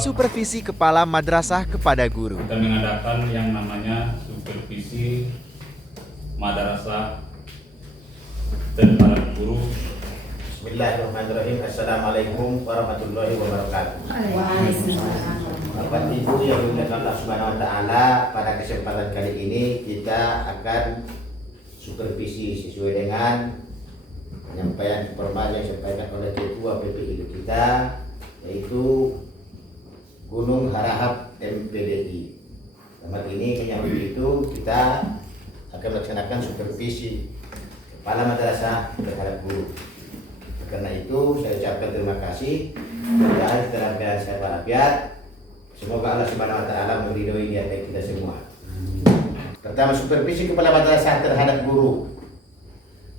Supervisi kepala madrasah kepada guru. Kita mengadakan yang namanya supervisi madrasah terhadap guru. Bismillahirrahmanirrahim. Assalamualaikum warahmatullahi wabarakatuh. Bapak Ibu yang dimuliakan Allah Subhanahu wa taala, pada kesempatan kali ini kita akan supervisi sesuai dengan penyampaian informasi yang disampaikan oleh Ketua PPID kita, yaitu Gunung Harahap MPDI. Tempat ini menyambut itu kita akan melaksanakan supervisi kepala madrasah terhadap guru. Karena itu saya ucapkan terima kasih dan terhadap saya walafiat. Semoga Allah Subhanahu wa taala meridhoi niat baik kita semua. Pertama, supervisi kepala madrasah terhadap guru.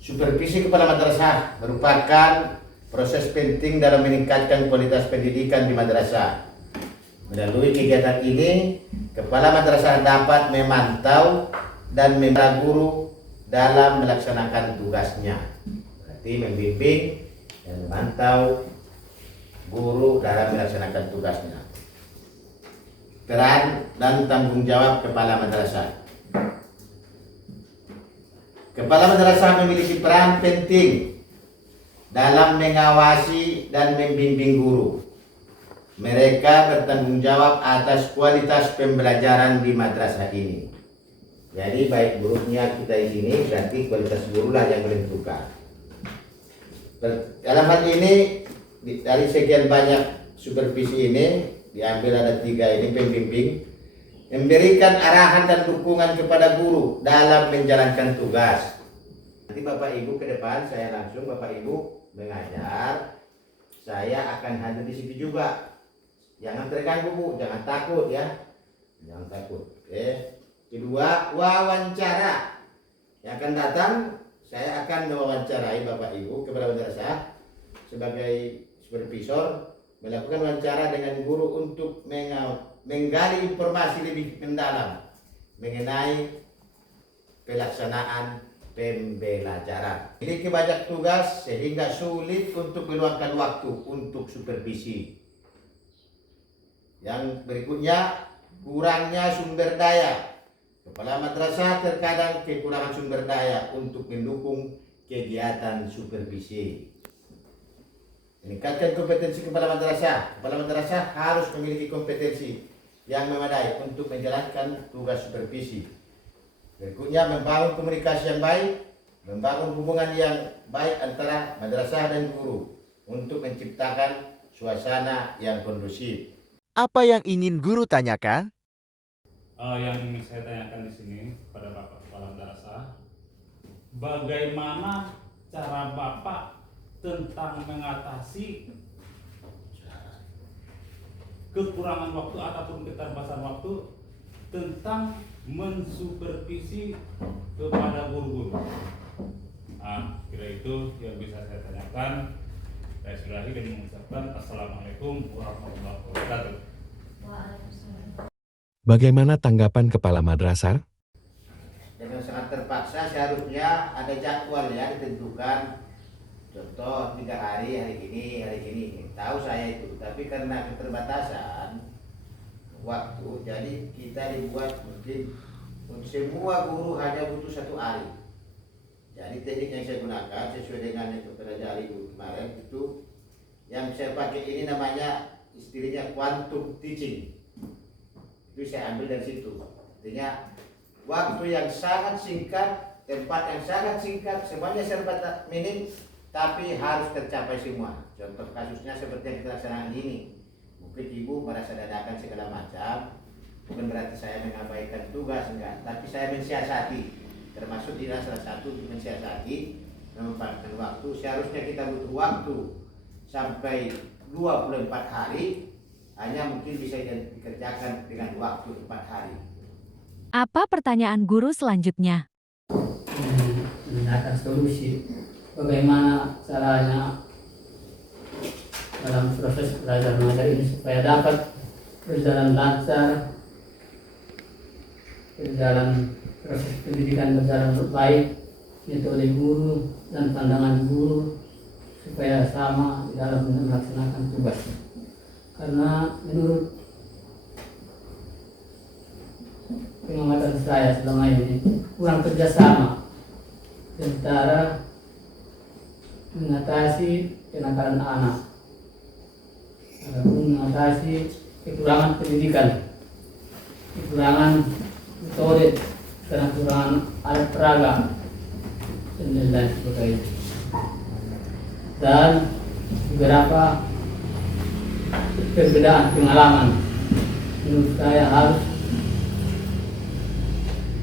Supervisi kepala madrasah merupakan proses penting dalam meningkatkan kualitas pendidikan di madrasah. Melalui kegiatan ini, kepala madrasah dapat memantau dan membela guru dalam melaksanakan tugasnya. Berarti membimbing dan memantau guru dalam melaksanakan tugasnya. Peran dan tanggung jawab kepala madrasah. Kepala madrasah memiliki peran penting dalam mengawasi dan membimbing guru. Mereka bertanggung jawab atas kualitas pembelajaran di madrasah ini. Jadi baik buruknya kita di sini berarti kualitas guru lah yang menentukan. Dalam hal ini dari sekian banyak supervisi ini diambil ada 3 ini pembimbing, memberikan arahan dan dukungan kepada guru dalam menjalankan tugas. Nanti Bapak Ibu ke depan saya langsung Bapak Ibu mengajar, saya akan hadir di situ juga. Jangan terganggu Bu, jangan takut ya, jangan takut. Oke. Kedua, wawancara. Yang akan datang, saya akan mewawancarai Bapak Ibu kepala madrasah sebagai supervisor, melakukan wawancara dengan guru untuk menggali informasi lebih mendalam mengenai pelaksanaan pembelajaran. Memiliki banyak tugas sehingga sulit untuk meluangkan waktu untuk supervisi. Yang berikutnya, kurangnya sumber daya. Kepala madrasah terkadang kekurangan sumber daya untuk mendukung kegiatan supervisi. Meningkatkan kompetensi kepala madrasah. Kepala madrasah harus memiliki kompetensi yang memadai untuk menjalankan tugas supervisi. Berikutnya, membangun komunikasi yang baik, membangun hubungan yang baik antara madrasah dan guru untuk menciptakan suasana yang kondusif. Apa yang ingin guru tanyakan? Yang ingin saya tanyakan di sini kepada Bapak Kepala Madrasah, bagaimana cara Bapak tentang mengatasi kekurangan waktu ataupun keterbatasan waktu tentang mensupervisi kepada guru-guru. Kira itu yang bisa saya tanyakan. Saya sudahi dengan mengucapkan Assalamualaikum warahmatullahi wabarakatuh. Bagaimana tanggapan kepala madrasah? Dengan sangat terpaksa seharusnya ada jadwal ya ditentukan. Contoh 3 hari ini. Tahu saya itu, tapi karena keterbatasan waktu, jadi kita dibuat mungkin semua guru hanya butuh 1 hari. Jadi teknik yang saya gunakan sesuai dengan yang terpelajari kemarin itu, yang saya pakai ini namanya istilahnya quantum teaching. Itu saya ambil dari situ. Artinya waktu yang sangat singkat, tempat yang sangat singkat, semuanya serba minim, tapi harus tercapai semua. Contoh kasusnya seperti yang kita laksanakan ini. Mungkin ibu merasa dadakan segala macam, bukan berarti saya mengabaikan tugas, enggak, tapi saya mensiasati. Termasuk di salah satu untuk mensiasati, memanfaatkan waktu. Seharusnya kita butuh waktu sampai 24 hari, hanya mungkin bisa dikerjakan dengan waktu 4 hari. Apa pertanyaan guru selanjutnya? Mendatang solusi bagaimana caranya dalam proses belajar mengajar ini supaya dapat berjalan lancar, proses pendidikan berjalan baik, metode guru dan pandangan guru supaya sama dalam melaksanakan tugas. Karena menurut pengamatan saya selama ini kurang kerjasama antara mengatasi kenakalan anak ataupun mengatasi kekurangan pendidikan, kekurangan metode, karena kekurangan alat peraga dan lain sebagainya. Dan beberapa perbedaan pengalaman menurut saya harus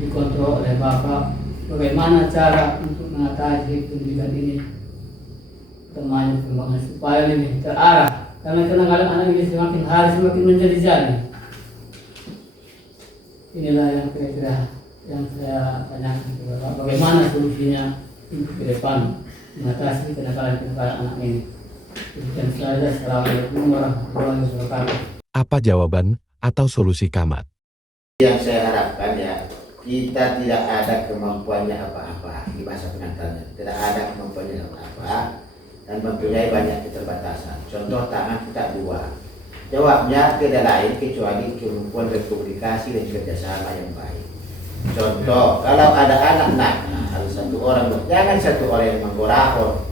dikontrol oleh Bapak, bagaimana cara untuk mengatasi pendidikan ini perkembangan supaya lebih terarah, karena kadang-kadang anak ini semakin hari semakin menjadi-jadi. Inilah yang kira-kira yang saya tanyakan ke Bapak, bagaimana solusinya untuk ke depan mengatasi kenakalan-kenakalan anak ini. Demikian saja. Assalamualaikum warahmatullahi wabarakatuh. Apa jawaban atau solusi Camat? Yang saya harapkan ya, kita tidak ada kemampuannya apa-apa di masa penangkalannya, tidak ada kemampuannya apa-apa dan mempunyai banyak keterbatasan. Contoh tangan kita 2, jawabnya tidak lain kecuali kemampuan berkomunikasi dan kerjasama yang baik. Contoh, kalau ada anak nakal satu orang, jangan satu orang yang menggorahor,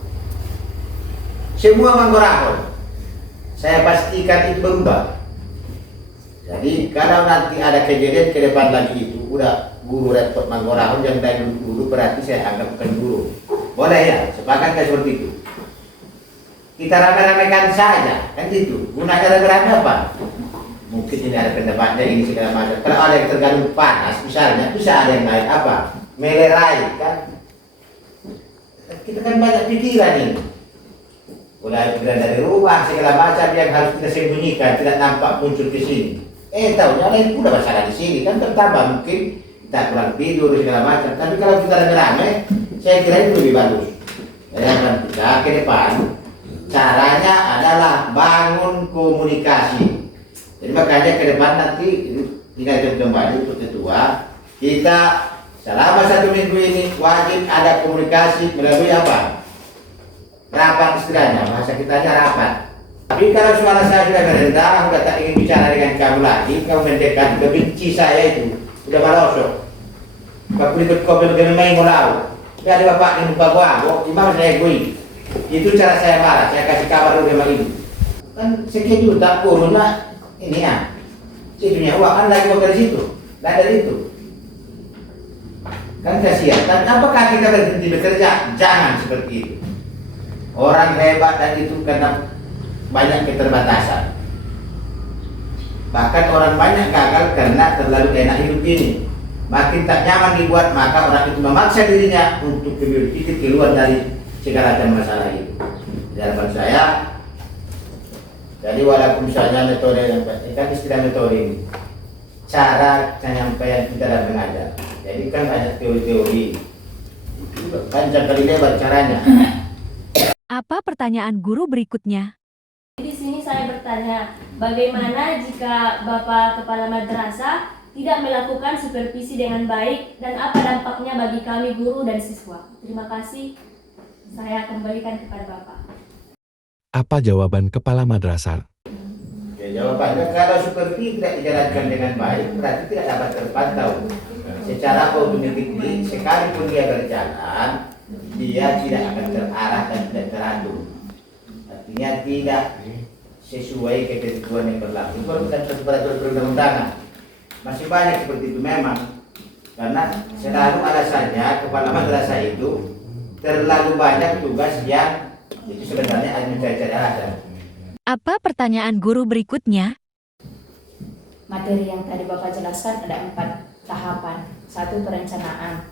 semua menggorahor, saya pastikan itu berubah. Jadi kalau nanti ada kejadian ke depan lagi itu udah guru repot menggorahor yang dari dulu, berarti saya anggap bukan guru. Boleh ya, sepakat kayak seperti itu. Kita rame-ramekan saja, kan gitu. Gunanya rame-rame apa? Mungkin ini ada pendapatnya ini segala macam. Kalau ada yang terganggu panas misalnya, bisa ada yang lain apa? Melerai kan? Kita kan banyak pikiran ini. Mulai pikiran dari rumah segala macam yang harus kita sembunyikan, tidak nampak muncul ke sini. Tahunya lain udah masalah di sini kan, pertama mungkin kita kurang tidur segala macam. Tapi kalau kita rame-rame, saya kira itu lebih bagus. Dan kita ke depan caranya adalah bangun komunikasi. Jadi makanya ke depan nanti ingatkan kembali untuk ketua, kita selama 1 minggu ini wajib ada komunikasi melalui apa? Rapat istilahnya, bahasa kitanya rapat. Tapi kalau suara saya sudah merendah, sudah tak ingin bicara dengan kamu lagi, kamu mendekat, sudah benci saya itu, sudah malosok. Bapak ikut kopi bagaimana main molau. Tidak ada bapak yang lupa buah, gimana saya gue? Itu cara saya marah, saya kasih kabar dulu sama ibu. Kan segitu tak kurun lah, ini ya. Situnya uang kan lagi dari situ, nggak dari itu. Kan kasihan. Dan apakah kita berhenti bekerja? Jangan seperti itu. Orang hebat dan itu karena banyak keterbatasan. Bahkan orang banyak gagal karena terlalu enak hidup ini. Makin tak nyaman dibuat, maka orang itu memaksa dirinya untuk berpikir keluar dari segala macam masalah itu. Di hadapan saya, jadi walaupun misalnya metode yang kan istilah metode ini, cara penyampaian kita dalam mengajar. Jadi kan banyak teori-teori, panjang kali lebar caranya. Apa pertanyaan guru berikutnya? Di sini saya bertanya, bagaimana jika Bapak Kepala Madrasah tidak melakukan supervisi dengan baik dan apa dampaknya bagi kami guru dan siswa? Terima kasih. Saya kembalikan kepada Bapak. Apa jawaban Kepala Madrasah? Ya, jawabannya kalau supervisi tidak dijalankan dengan baik, berarti tidak dapat terpantau. Secara otomatis sekalipun dia berjalan, dia tidak akan terarah dan tidak teratur. Artinya tidak sesuai ketentuan yang berlaku. Itu bukan satu peraturan perundang-undangan. Masih banyak seperti itu memang. Karena selalu alasannya kepala madrasah itu terlalu banyak tugas yang itu sebenarnya hanya mencari-cari alasan. Apa pertanyaan guru berikutnya? Materi yang tadi Bapak jelaskan ada 4 tahapan. 1 perencanaan,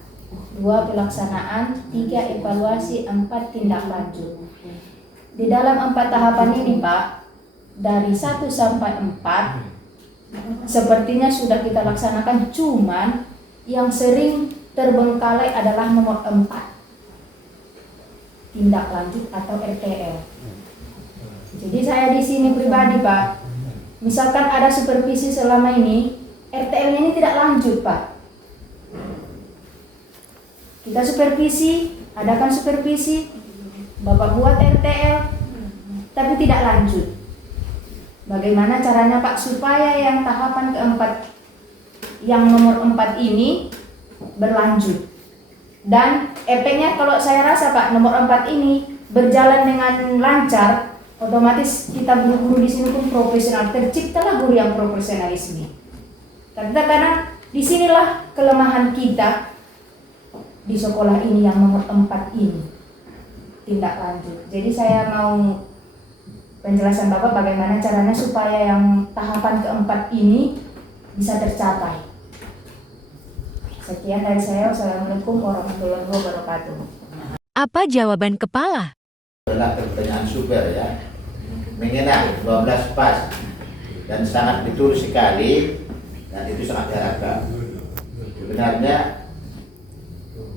2 pelaksanaan, 3 evaluasi, 4 tindak lanjut. Di dalam 4 tahapan ini Pak, dari 1 sampai 4 sepertinya sudah kita laksanakan, cuman yang sering terbengkalai adalah nomor 4, tindak lanjut atau RTL. Jadi saya di sini pribadi Pak, misalkan ada supervisi selama ini, RTL-nya ini tidak lanjut Pak. Kita supervisi, adakan supervisi, Bapak buat RTL, tapi tidak lanjut. Bagaimana caranya Pak supaya yang tahapan keempat, yang nomor 4 ini berlanjut? Dan efeknya kalau saya rasa Pak, nomor 4 ini berjalan dengan lancar, otomatis kita guru-guru di sini pun profesional, terciptalah guru yang profesionalisme. Karena disinilah kelemahan kita di sekolah ini yang nomor 4 ini, tindak lanjut. Jadi saya mau penjelasan Bapak bagaimana caranya supaya yang tahapan keempat ini bisa tercapai. Sekian dari saya. Wassalamualaikum warahmatullahi wabarakatuh. Apa jawaban kepala? Adalah pertanyaan super ya. Mengenai 12 pas dan sangat betul sekali, dan itu sangat diharapkan. Sebenarnya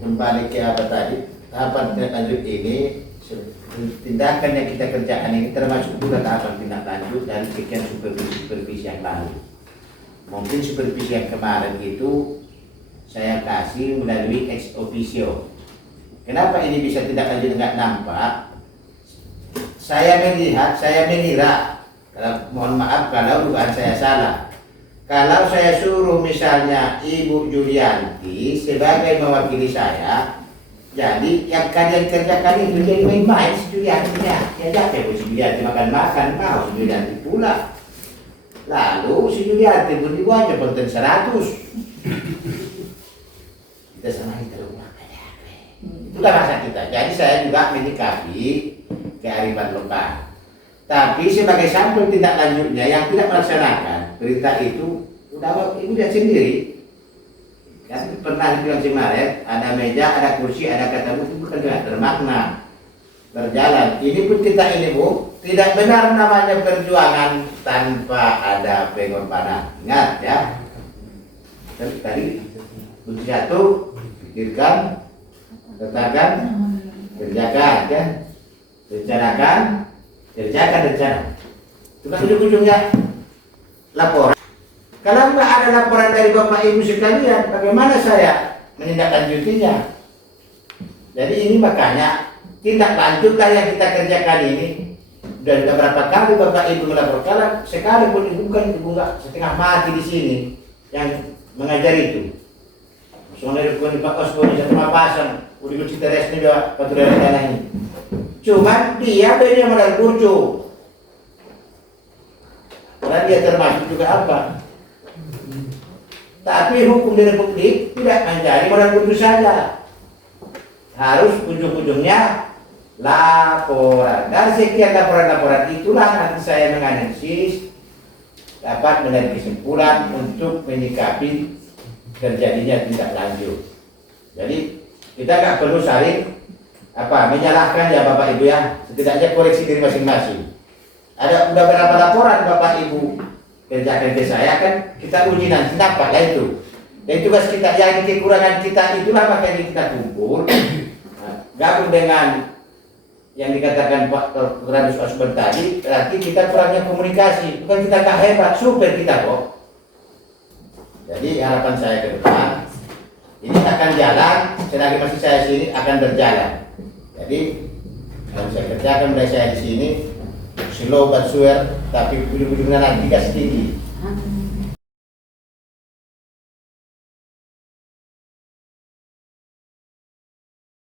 kembali ke apa tadi, tahapan tindak lanjut ini, tindakan yang kita kerjakan ini termasuk juga tahapan tindak lanjut dari sekian supervisi yang lalu. Mungkin supervisi yang kemarin itu saya kasih melalui ex officio. Kenapa ini bisa tindak lanjut nggak nampak? Saya melihat, saya mengira, mohon maaf kalau dugaan saya salah. Kalau saya suruh misalnya Ibu Julianti sebagai mewakili saya, jadi yang kalian kerjakan itu jadi main-main si Juliantinya. Ya jangan si Julianti makan-makan, mau si Julianti pula. Lalu si Julianti pun aja konten 100. Kita sama terulang. Itulah rasa kita. Jadi saya juga menyikapi kearifan lokal. Tapi sebagai sampel tindak lanjutnya yang tidak melaksanakan perintah itu, udah ibu lihat sendiri. Kan pernah bilang kemarin, ada meja, ada kursi, ada kata buku, bukan tidak bermakna berjalan. Ini pun kita ini Bu, tidak benar namanya perjuangan tanpa ada pengorbanan. Ingat ya. Tadi kunci 1, pikirkan, letakkan, kerjakan, kan? Rencanakan, kerjakan rencana. Itu kan ujung-ujungnya laporan. Kalau nggak ada laporan dari Bapak Ibu sekalian, bagaimana saya menindaklanjutinya? Jadi ini makanya tindak lanjutlah yang kita kerjakan ini. Dan beberapa kali Bapak Ibu melaporkan, sekalipun ibu kan ibu nggak setengah mati di sini yang mengajar itu. Soalnya bukan di Pak Osbo di satu pasang, udah cerita resmi dia paturan dana ini. Cuman dia beda modal kurcu. Karena dia termasuk juga apa? Tapi hukum di Republik tidak mencari modal kurcu saja. Harus ujung-ujungnya laporan. Dan sekian laporan-laporan itulah nanti saya menganalisis, dapat menarik kesimpulan untuk menyikapi terjadinya tindak lanjut. Jadi kita nggak perlu saling menyalahkan ya Bapak Ibu ya, setidaknya koreksi diri masing-masing. Ada udah berapa laporan Bapak Ibu kerjakan ke saya, kan kita uji nanti dapatlah itu. Dan tugas kita yang kekurangan kita itulah makanya kita kumpul, gabung dengan yang dikatakan Pak Radus Osman tadi, berarti kita kurangnya komunikasi. Bukan kita nggak hebat, super kita kok. Jadi harapan saya ke depan ini akan jalan, selagi masih saya sini akan berjalan. Jadi kalau saya kerjakan mulai saya di sini slow but sure, tapi ujung-ujungnya nanti gas tinggi.